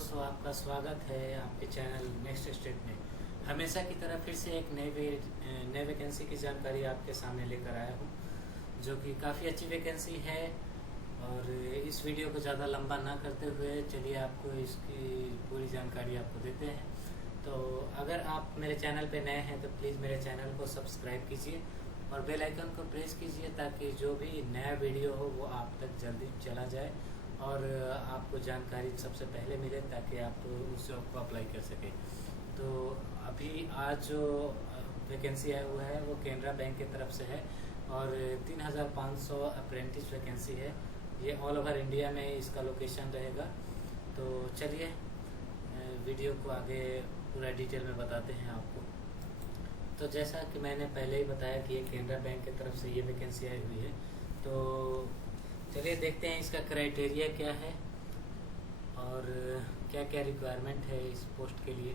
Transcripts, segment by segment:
दोस्तों, आपका स्वागत है आपके चैनल नेक्स्ट स्टेप में। हमेशा की तरह फिर से एक नई वैकेंसी की जानकारी आपके सामने लेकर आया हूँ, जो कि काफ़ी अच्छी वैकेंसी है। और इस वीडियो को ज़्यादा लंबा ना करते हुए चलिए आपको इसकी पूरी जानकारी आपको देते हैं। तो अगर आप मेरे चैनल पे नए हैं तो प्लीज़ मेरे चैनल को सब्सक्राइब कीजिए और बेल आइकन को प्रेस कीजिए, ताकि जो भी नया वीडियो हो वो आप तक जल्दी चला जाए और आपको जानकारी सबसे पहले मिले, ताकि आप उस जॉब को अप्लाई कर सकें। तो अभी आज जो वैकेंसी आया हुआ है वो कैनरा बैंक की तरफ से है और 3500 अप्रेंटिस वैकेंसी है। ये ऑल ओवर इंडिया में इसका लोकेशन रहेगा। तो चलिए वीडियो को आगे पूरा डिटेल में बताते हैं आपको। तो जैसा कि मैंने पहले ही बताया कि ये कैनरा बैंक की तरफ से ये वैकेंसी आई हुई है। तो चलिए देखते हैं इसका क्राइटेरिया क्या है और क्या क्या रिक्वायरमेंट है इस पोस्ट के लिए।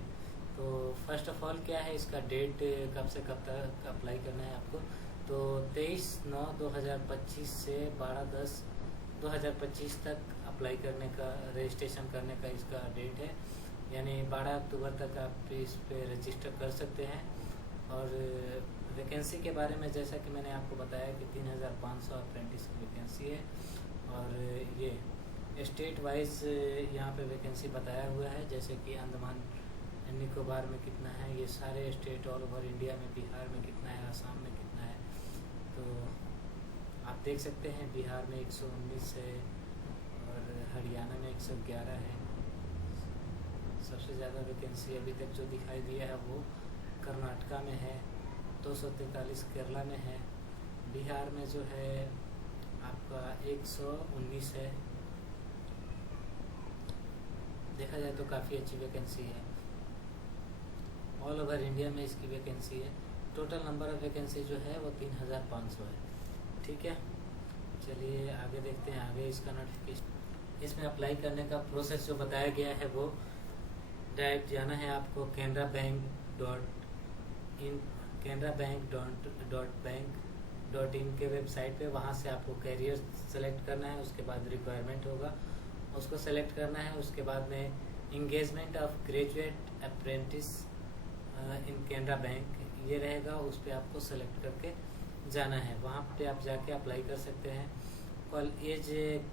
तो फर्स्ट ऑफ ऑल क्या है इसका डेट, कब से कब तक अप्लाई करना है आपको। तो 23/9/2025 से 12/10/2025 तक अप्लाई करने का, रजिस्ट्रेशन करने का इसका डेट है। यानी 12 अक्टूबर तक आप इस पे रजिस्टर कर सकते हैं। और वैकेंसी के बारे में जैसा कि मैंने आपको बताया कि 3500 अप्रेंटिस की वैकेंसी है और ये स्टेट वाइज यहाँ पे वैकेंसी बताया हुआ है, जैसे कि अंडमान निकोबार में कितना है, ये सारे स्टेट ऑल ओवर इंडिया में, बिहार में कितना है, आसाम में कितना है। तो आप देख सकते हैं बिहार में 119 है और हरियाणा में 111 है। सबसे ज़्यादा वैकेंसी अभी तक जो दिखाई दिया है वो कर्नाटका में है, 243 केरला में है, बिहार में जो है आपका 119 है। देखा जाए तो काफ़ी अच्छी वैकेंसी है। ऑल ओवर इंडिया में इसकी वैकेंसी है। टोटल नंबर ऑफ वैकेंसी जो है वो 3500 है। ठीक है, चलिए आगे देखते हैं। आगे इसका नोटिफिकेशन, इसमें अप्लाई करने का प्रोसेस जो बताया गया है वो डायरेक्ट जाना है आपको कैनरा बैंक.in के वेबसाइट पे। वहाँ से आपको कैरियर सेलेक्ट करना है, उसके बाद रिक्वायरमेंट होगा उसको सेलेक्ट करना है। उसके बाद में engagement of graduate apprentice in Canara bank ये रहेगा, उस पर आपको सेलेक्ट करके जाना है। वहाँ पे आप जाके अप्लाई कर सकते हैं। एज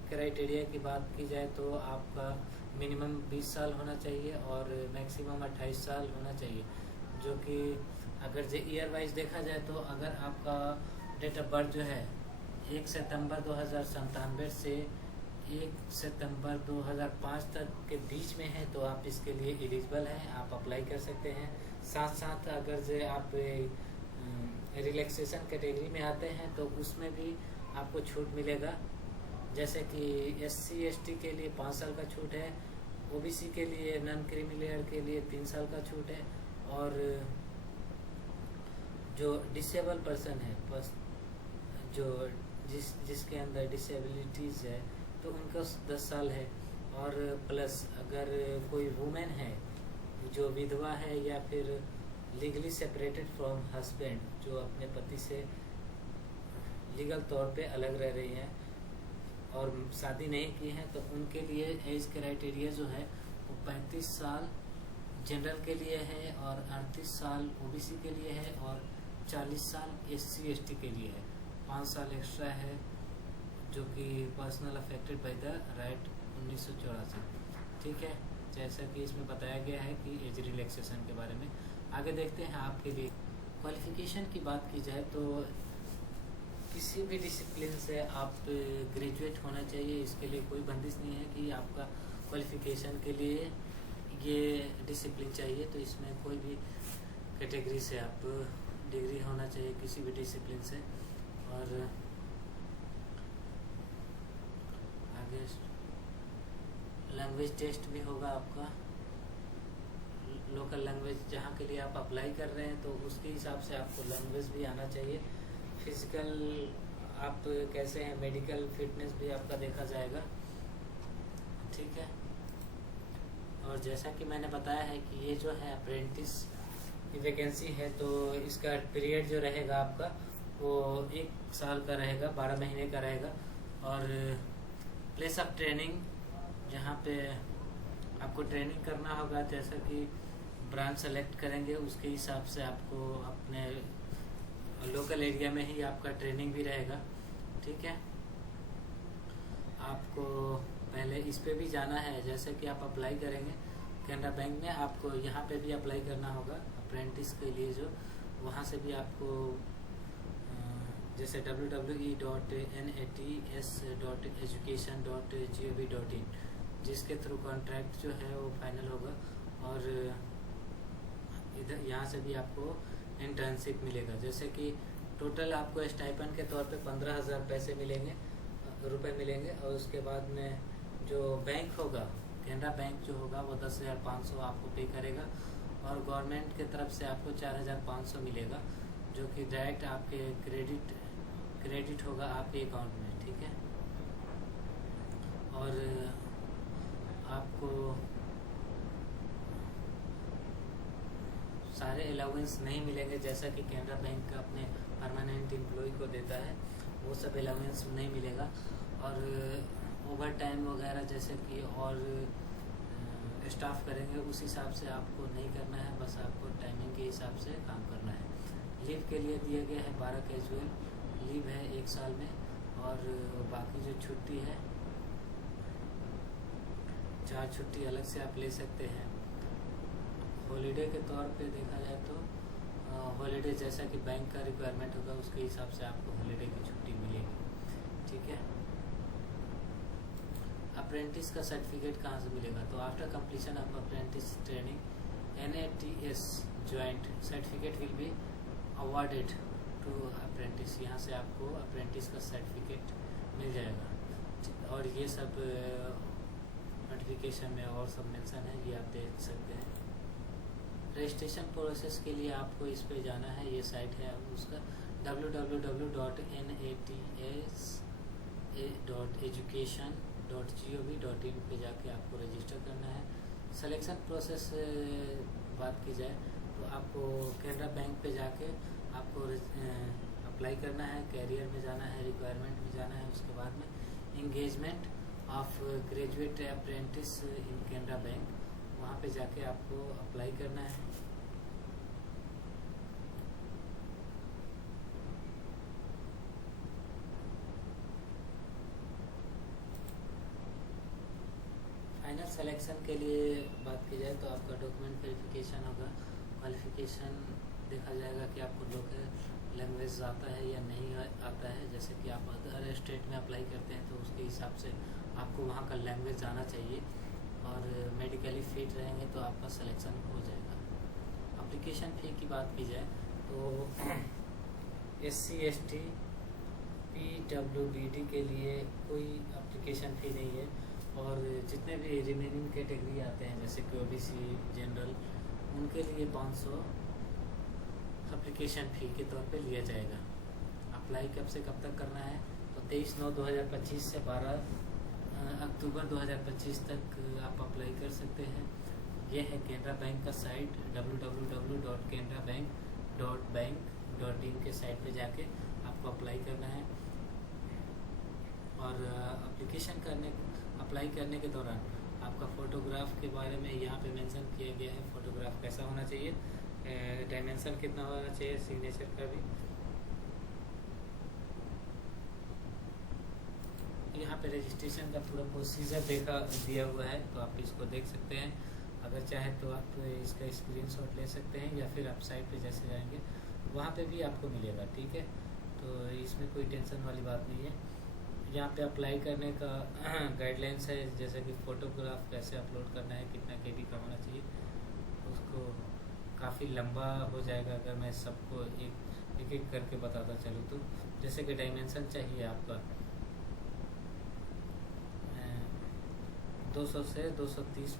क्राइटेरिया की बात की जाए तो आपका मिनिमम 20 साल होना चाहिए और मैक्सिमम 28 साल होना चाहिए। जो कि अगर जो ईयर वाइज देखा जाए तो अगर आपका डेट ऑफ बर्थ जो है 1 सितंबर 2097 से 1 सितंबर 2005 तक के बीच में है तो आप इसके लिए एलिजिबल हैं, आप अप्लाई कर सकते हैं। साथ साथ अगर जो आप रिलैक्सेशन कैटेगरी में आते हैं तो उसमें भी आपको छूट मिलेगा। जैसे कि SC ST के लिए 5 साल का छूट है, OBC के लिए, नॉन क्रीमी लेयर के लिए 3 साल का छूट है, और जो डिसेबल पर्सन है, बस जो जिसके अंदर डिसेबिलिटीज़ है तो उनका 10 साल है। और प्लस अगर कोई वुमेन है जो विधवा है या फिर लीगली सेपरेटेड फ्रॉम हस्बैंड, जो अपने पति से लीगल तौर पे अलग रह रही हैं और शादी नहीं की है, तो उनके लिए एज क्राइटेरिया जो है वो 35 साल जनरल के लिए है और 38 साल OBC के लिए है और 40 साल SC ST के लिए है। 5 साल एक्स्ट्रा है जो कि personal affected by the right 1984। ठीक है, जैसा कि इसमें बताया गया है कि एज रिलैक्सेशन के बारे में। आगे देखते हैं आपके लिए क्वालिफिकेशन की बात की जाए तो किसी भी डिसिप्लिन से आप ग्रेजुएट होना चाहिए। इसके लिए कोई बंदिश नहीं है कि आपका क्वालिफिकेशन के लिए ये डिसिप्लिन चाहिए, तो इसमें कोई भी कैटेगरी से आप डिग्री होना चाहिए किसी भी डिसिप्लिन से। और आगे लैंग्वेज टेस्ट भी होगा आपका, लोकल लैंग्वेज जहाँ के लिए आप अप्लाई कर रहे हैं तो उसके हिसाब से आपको लैंग्वेज भी आना चाहिए। फिजिकल आप कैसे हैं, मेडिकल फिटनेस भी आपका देखा जाएगा। ठीक है, और जैसा कि मैंने बताया है कि ये जो है अप्रेंटिस की वैकेंसी है, तो इसका पीरियड जो रहेगा आपका वो 1 साल का रहेगा, 12 महीने का रहेगा। और प्लेस ऑफ ट्रेनिंग जहाँ पे आपको ट्रेनिंग करना होगा, जैसा कि ब्रांच सेलेक्ट करेंगे उसके हिसाब से आपको अपने लोकल एरिया में ही आपका ट्रेनिंग भी रहेगा। ठीक है, आपको पहले इस पे भी जाना है, जैसे कि आप अप्लाई करेंगे कैनरा बैंक में, आपको यहाँ पे भी अप्लाई करना होगा अप्रेंटिस के लिए, जो वहाँ से भी आपको जैसे www.nats.education.gov.in जिसके थ्रू कॉन्ट्रैक्ट जो है वो फाइनल होगा, और इधर यहाँ से भी आपको इंटर्नशिप मिलेगा। जैसे कि टोटल आपको स्टाइपेंड के तौर पे 15,000 पैसे मिलेंगे, रुपए मिलेंगे, और उसके बाद में जो बैंक होगा, कैनरा बैंक जो होगा वो 10,500 आपको पे करेगा, और गवर्नमेंट की तरफ से आपको 4,500 मिलेगा, जो कि डायरेक्ट आपके क्रेडिट होगा आपके अकाउंट में। ठीक है, और आपको सारे अलाउंस नहीं मिलेंगे, जैसा कि कैनरा बैंक अपने परमानेंट एम्प्लॉय को देता है, वो सब अलाउंस नहीं मिलेगा। और ओवर टाइम वगैरह जैसे कि और स्टाफ करेंगे उस हिसाब से आपको नहीं करना है, बस आपको टाइमिंग के हिसाब से काम करना है। लीव के लिए दिया गया है 12 कैजुअल लीव है 1 साल में, और बाकी जो छुट्टी है 4 छुट्टी अलग से आप ले सकते हैं। हॉलीडे के तौर पे देखा जाए तो हॉलीडे जैसा कि बैंक का रिक्वायरमेंट होगा उसके हिसाब से आपको हॉलीडे की छुट्टी मिलेगी। ठीक है, अप्रेंटिस का सर्टिफिकेट कहाँ से मिलेगा? तो after completion of apprentice training NATS joint certificate will be awarded to apprentice. यहाँ से आपको अप्रेंटिस का सर्टिफिकेट मिल जाएगा, और ये सब नोटिफिकेशन में और सब मेंशन है, ये आप देख सकते हैं। रजिस्ट्रेशन प्रोसेस के लिए आपको इस पे जाना है, ये साइट है उसका www.nats.education.gov.in पे जाके आपको रजिस्टर करना है। सिलेक्शन प्रोसेस बात की जाए तो आपको कैनरा बैंक पे जाके आपको अप्लाई करना है, कैरियर में जाना है, रिक्वायरमेंट में जाना है, उसके बाद में engagement of graduate apprentice in Canara bank, वहाँ पे जाके आपको अप्लाई करना है। फाइनल सिलेक्शन के लिए बात की जाए तो आपका डॉक्यूमेंट वेरिफिकेशन होगा, क्वालिफिकेशन देखा जाएगा कि आपको लोकल लैंग्वेज आता है या नहीं आता है। जैसे कि आप अदर स्टेट में अप्लाई करते हैं तो उसके हिसाब से आपको वहाँ का लैंग्वेज आना चाहिए, और मेडिकली फिट रहेंगे तो आपका सिलेक्शन हो जाएगा। एप्लीकेशन फ़ी की बात की जाए तो SC ST PWBD के लिए कोई एप्लीकेशन फ़ी नहीं है, और जितने भी रिमेनिंग कैटेगरी आते हैं जैसे कि OBC जनरल, उनके लिए 500 एप्लीकेशन फ़ी के तौर पे लिया जाएगा। अप्लाई कब से कब तक करना है? तो 23/9/2025 से 12 अक्टूबर 2025 तक आप अप्लाई कर सकते हैं। ये है कैनरा बैंक का साइट www.canrabank.bank.in के साइट पे जाके आपको अप्लाई करना है, और अप्लाई करने के दौरान आपका फ़ोटोग्राफ के बारे में यहाँ पे मेंशन किया गया है। फ़ोटोग्राफ कैसा होना चाहिए, डायमेंशन कितना होना चाहिए, सिग्नेचर का भी यहाँ पे रजिस्ट्रेशन का पूरा प्रोसीजर दिया हुआ है, तो आप इसको देख सकते हैं। अगर चाहे तो आप इसका स्क्रीनशॉट ले सकते हैं, या फिर आप साइट पे जैसे जाएंगे वहाँ पे भी आपको मिलेगा। ठीक है, तो इसमें कोई टेंशन वाली बात नहीं है। यहाँ पे अप्लाई करने का गाइडलाइंस है, जैसे कि फ़ोटोग्राफ कैसे अपलोड करना है, कितना KB का होना चाहिए, उसको काफ़ी लंबा हो जाएगा अगर मैं सबको एक करके बताता चलूँ तो। जैसे कि डायमेंशन चाहिए आपका 200 से 230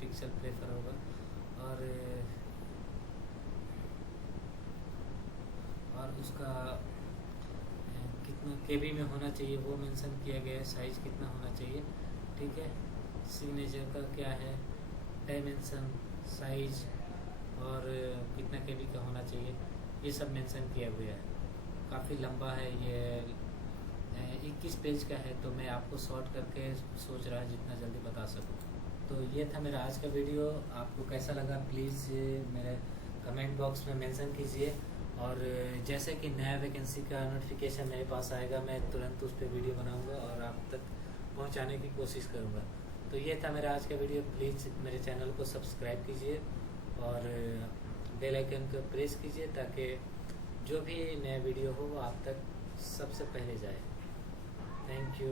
पिक्सल प्रेफर होगा, और उसका कितना KB में होना चाहिए वो मेंशन किया गया है, साइज़ कितना होना चाहिए। ठीक है, सिग्नेचर का क्या है, डायमेंशन, साइज, और कितना KB का होना चाहिए, ये सब मेंशन किया हुआ है। काफ़ी लंबा है ये, 21 पेज का है, तो मैं आपको शॉर्ट करके सोच रहा जितना जल्दी बता सकूँ। तो ये था मेरा आज का वीडियो। आपको कैसा लगा प्लीज़ मेरे कमेंट बॉक्स में मेंशन कीजिए। और जैसे कि नया वैकेंसी का नोटिफिकेशन मेरे पास आएगा, मैं तुरंत उस पर वीडियो बनाऊंगा और आप तक पहुंचाने की कोशिश करूंगा। तो ये था मेरा आज का वीडियो। प्लीज़ मेरे चैनल को सब्सक्राइब कीजिए और बेल आइकन को प्रेस कीजिए ताकि जो भी नया वीडियो हो वो आप तक सबसे पहले जाए। Thank you.